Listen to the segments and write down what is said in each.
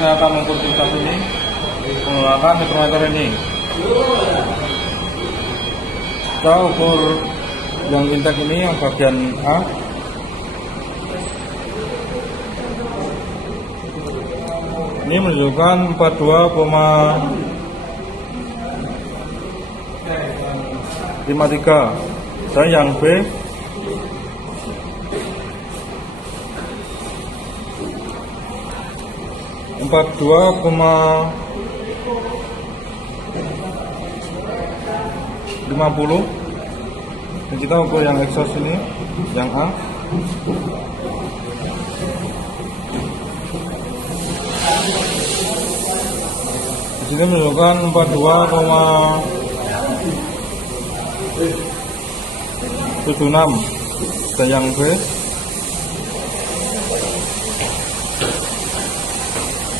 saya akan mengukur pintas ini menggunakan mikrometer ini. Kita ukur yang intek ini yang bagian A. Ini menunjukkan 42,53. Dan yang B empat dua koma 50. Dan kita ukur yang exhaust ini, yang A. Di sini menunjukkan 42,76. Dan yang B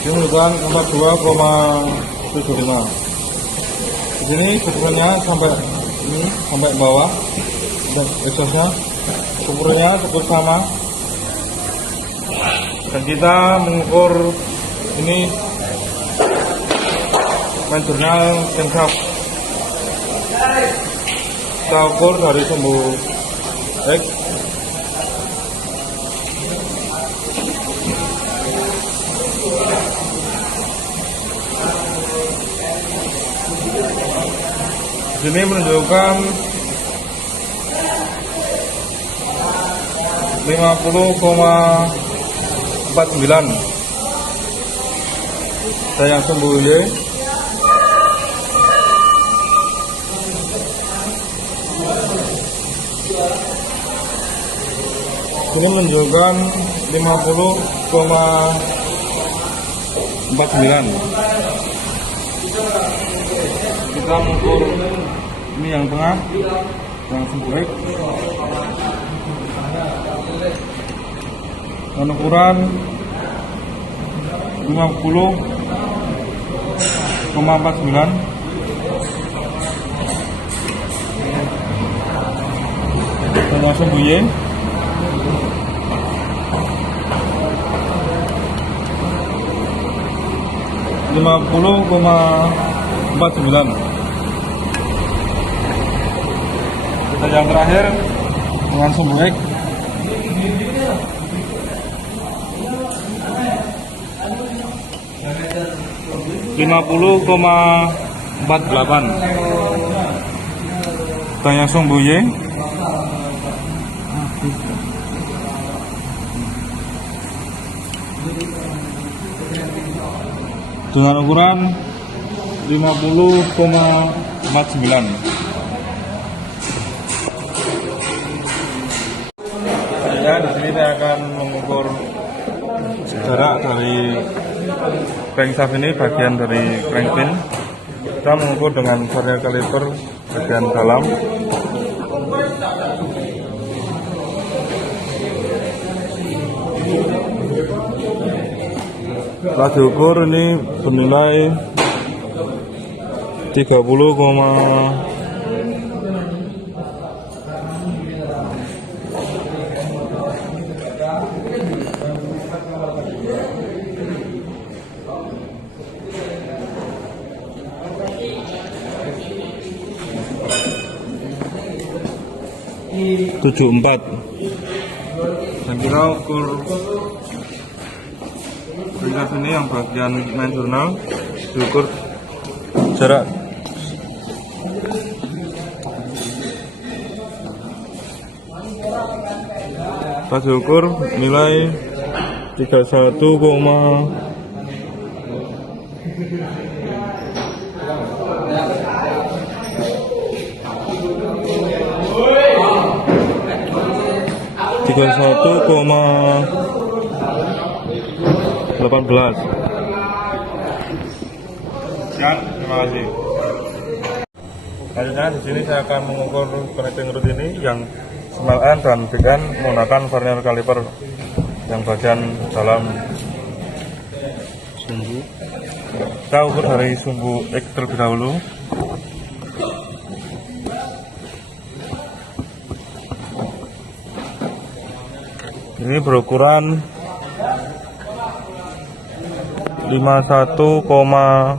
ini menunjukkan 42,75. Di sini ukurannya sampai ini, sampai bawah, dan exhaustnya ukurannya cukup sama. Dan kita mengukur ini main jurnal crankshaft. Kita ukur dari sumbu X. Ini menunjukkan 50,49. Dan yang sumbu Y ini menunjukkan 50,49. Kita mengukur ini yang tengah, yang sumbu X. Dan ukuran 50,49. Dan yang sumbu Y lima 50,49. Dan yang terakhir dengan sumbu X 50,48. Dan yang sumbu Y dengan ukuran 50,49. Ya, di sini saya akan mengukur jarak dari crankshaft ini, bagian dari crankpin. Kita mengukur dengan vernier caliper bagian dalam. Setelah diukur ini bernilai 30, 74. Dan kita ukur ringkas ini yang bagian main jurnal, diukur jarak pas diukur nilai 31, 18. Sekian, terima kasih. Selanjutnya di sini saya akan mengukur connecting rod ini yang small end dan big end menggunakan vernier caliper yang bagian dalam sumbu. Kita ukur dari sumbu X terlebih dahulu. Ini berukuran 50,49. 51,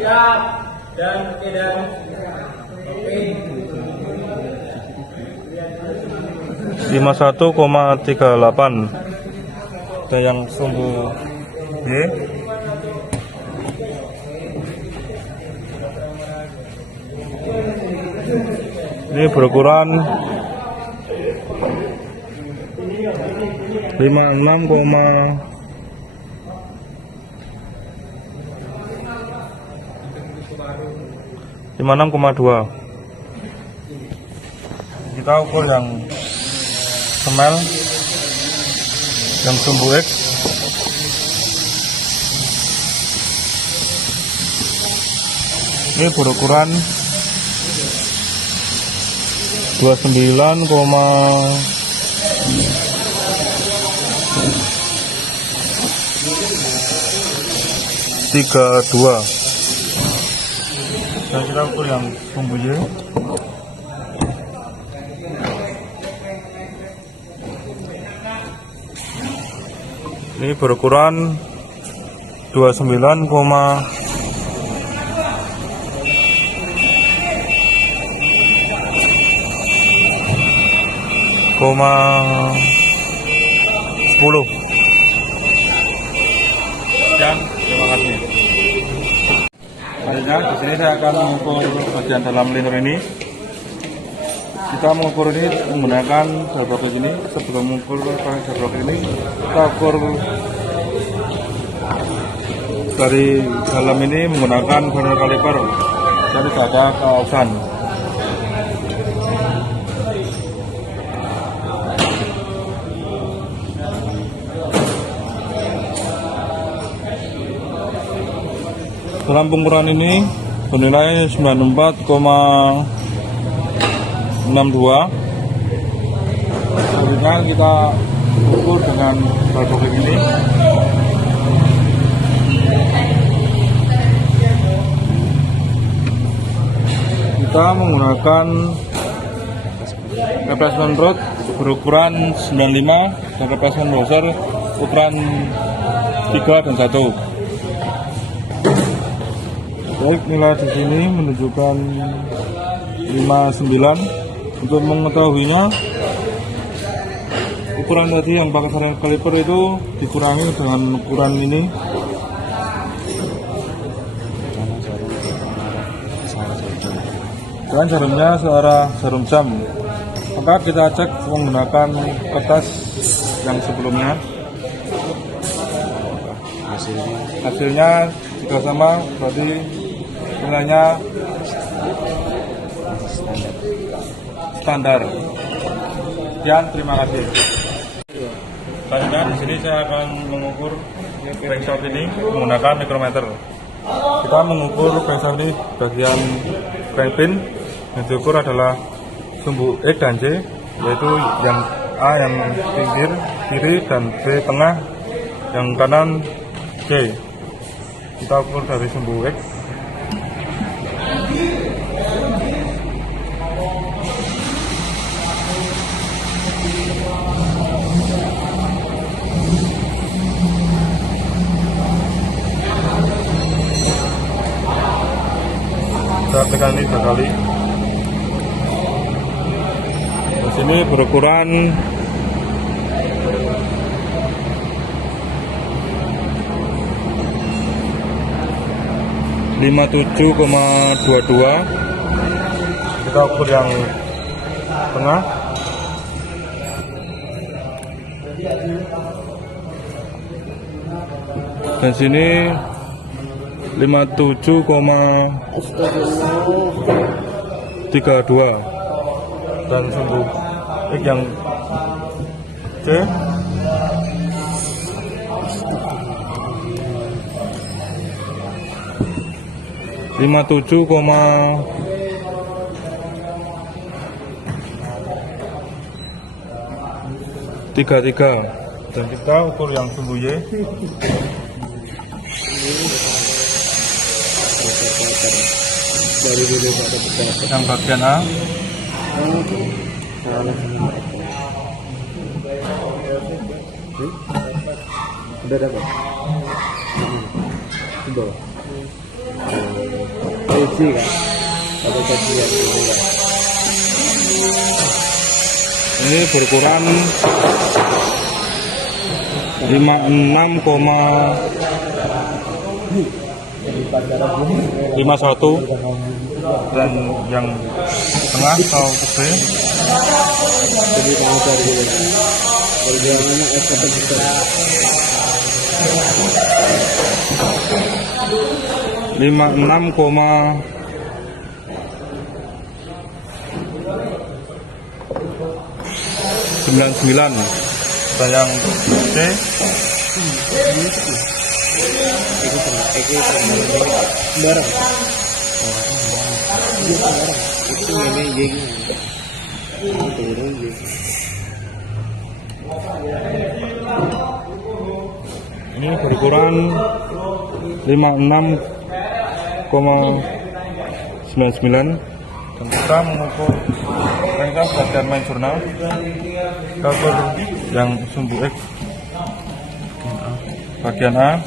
siap dan tidak oke. 51,38. Ada yang sumbu Y. Ini berukuran 56,2. Kita ukur yang semel, yang sumbu X. Ini berukuran 29,32. Dan kita ukur yang sumbu Y. Ini berukuran 29,10. Sekian, terima kasih. Selanjutnya di sini saya akan mengukur bagian dalam liner ini. Kita mengukur ini menggunakan jabrak ini. Sebelum mengukur pakai jabrak ini, kita ukur dari dalam ini menggunakan vernier kaliper. Jadi tidak ada keausan. Dalam pengukuran ini bernilai 94,62. Selanjutnya kita ukur dengan balbok ini. Kita menggunakan replacement rod berukuran 95 dan replacement washer ukuran 3 dan 1. Baik, nilai di sini menunjukkan 59. Untuk mengetahuinya, ukuran tadi yang pakai vernier kaliper itu dikurangi dengan ukuran ini. Dan jarumnya searah jarum jam. Maka kita cek menggunakan kertas yang sebelumnya. Hasilnya jika sama, berarti nilainya standar. Sekian, terima kasih. Selanjutnya di sini saya akan mengukur crankshaft ini menggunakan mikrometer. Kita mengukur crankshaft ini bagian crankpin. Yang diukur adalah sumbu X dan C, yaitu yang A yang pinggir kiri dan B tengah, yang kanan C. Kita ukur dari sumbu X. Kita tekan ini 2 kali. Di sini berukuran 57,22. Kita ukur yang tengah. Dan sini 57,32 dan sumbu X yang C 57,33 dan kita ukur yang sumbu Y. Yang bagian A Udah dapat. Coba. Isi kan. Dapat kajian juga. Ini berukuran 56,51 dan yang tengah atau gede Jadi pengajar gitu. Perjuangannya estafet besar. 56,99 dan yang gede Barang. Itu ini gini. Turun gitu. ini berukuran 56,99 dan kita mengukur rangka bagian main jurnal cover yang sumbu X bagian A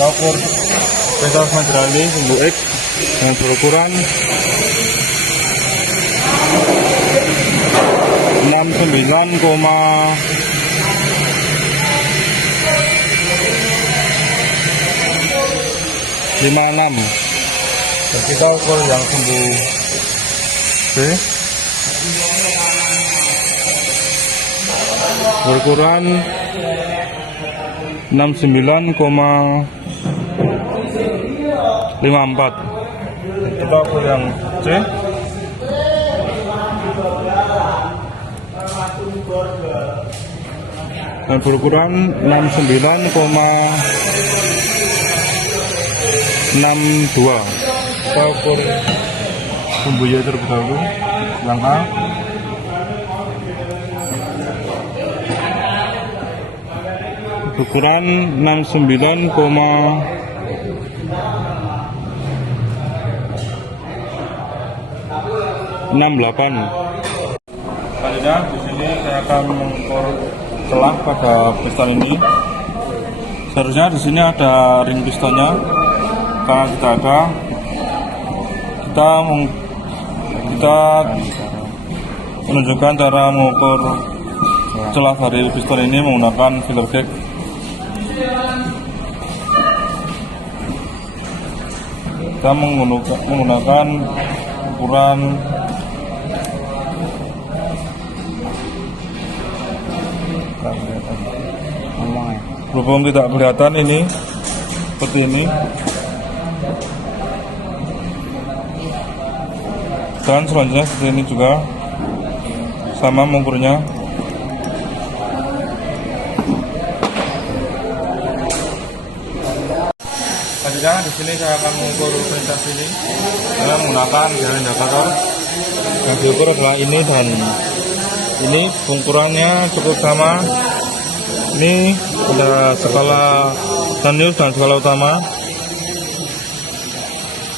cover pentas materiali sumbu X dengan berukuran 69,56 dan kita ukur yang sumbu B berukuran 69,54 kita ukur yang C dan berukuran 69,62 kita ukur sumbu Y terlebih dahulu yang A berukuran 69,68 selanjutnya di sini saya akan mengukur celah pada piston ini. Seharusnya di sini ada ring pistonnya, karena tidak ada. Kita menunjukkan cara mengukur celah dari piston ini menggunakan filler gauge. Kita menggunakan ukuran berhubung tidak kelihatan ini seperti ini dan selanjutnya seperti ini juga sama mengukurnya. Selanjutnya di sini saya akan mengukur pentas ini dengan menggunakan jalan indikator. Yang diukur adalah ini dan ini ukurannya cukup sama. Ini ada skala Danius dan skala utama.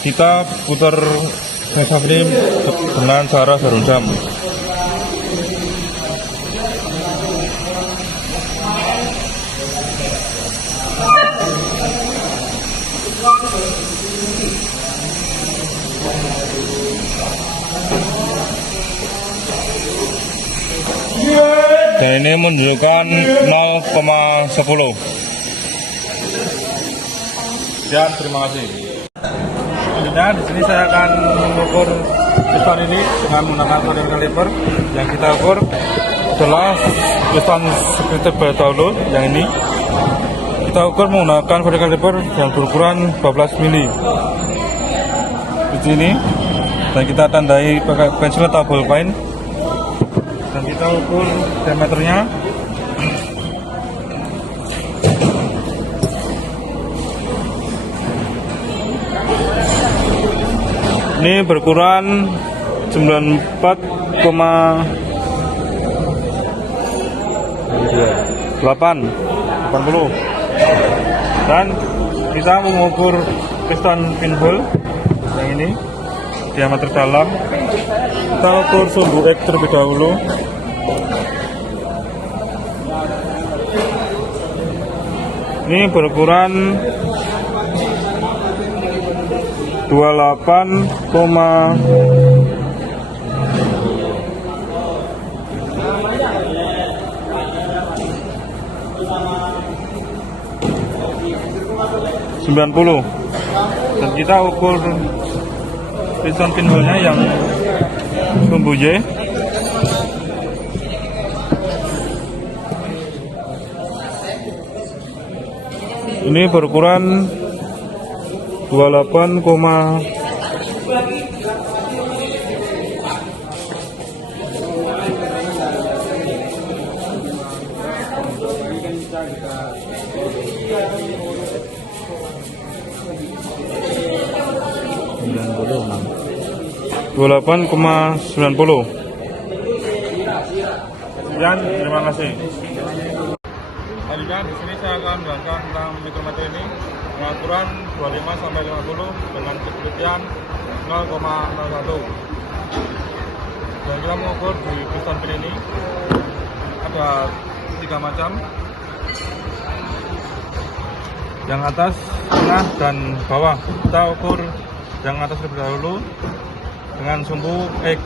Kita putar pentas ini dengan cara jarum jam. Dan ini menunjukkan 0,10. Sekian, terima kasih. Selanjutnya di sini saya akan mengukur piston ini dengan menggunakan model kaliper. Yang kita ukur adalah piston seperti dahulu yang ini. Kita ukur menggunakan model kaliper yang berukuran 12 mili di sini. Dan kita tandai pakai pensil atau ballpoint. Dan kita ukur diameternya ini berukuran 94,5 80. Dan kita mengukur piston pinhole yang ini diameter dalam. Kita ukur sumbu X terlebih dahulu. Ini berukuran 90. Dan kita ukur piston pinhole-nya yang sumbu Y. Ini berukuran 28, $28,90. Sekian, terima kasih. Selanjutnya di sini saya akan menjelaskan tentang mikrometer ini, pengukuran 25 sampai 50 dengan ketelitian 0,01. Dan kita mengukur di piston pin ini ada 3 macam. Yang atas, tengah, dan bawah. Kita ukur yang atas terlebih dahulu dengan sumbu X.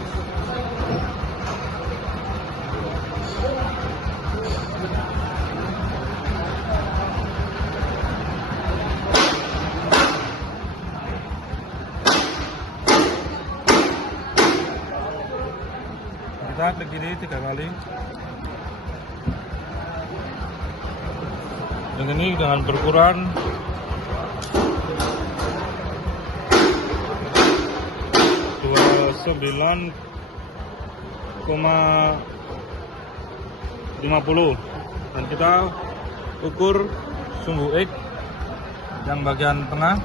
Kita klik ini 3 kali. Yang ini dengan berukuran 29,50. Dan kita ukur sumbu X yang bagian tengah.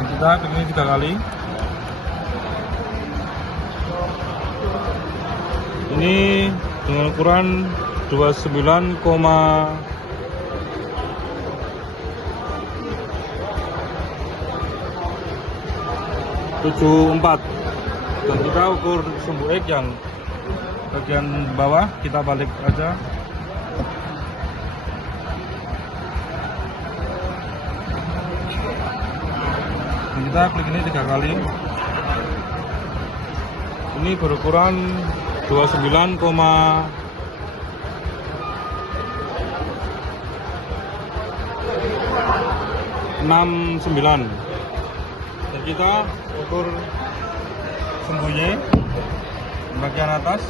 Dan kita klik ini 3 kali. Ini dengan ukuran 29,74. Dan kita ukur sumbu X yang bagian bawah, kita balik aja. Dan kita klik ini 3 kali. Ini berukuran 29,69. Dan kita ukur sumbunya bagian atas.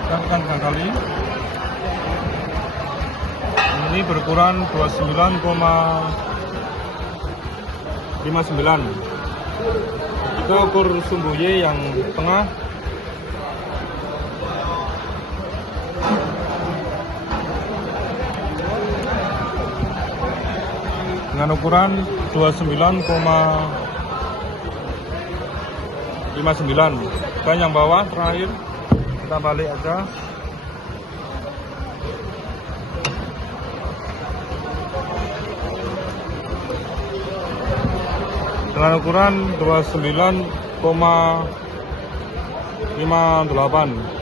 Kita tekan 3 kali. Ini berukuran 29,59. Kita ukur sumbu Y yang tengah. Dengan ukuran 29,59. Dan yang bawah terakhir kita balik aja. Dengan ukuran 29,58.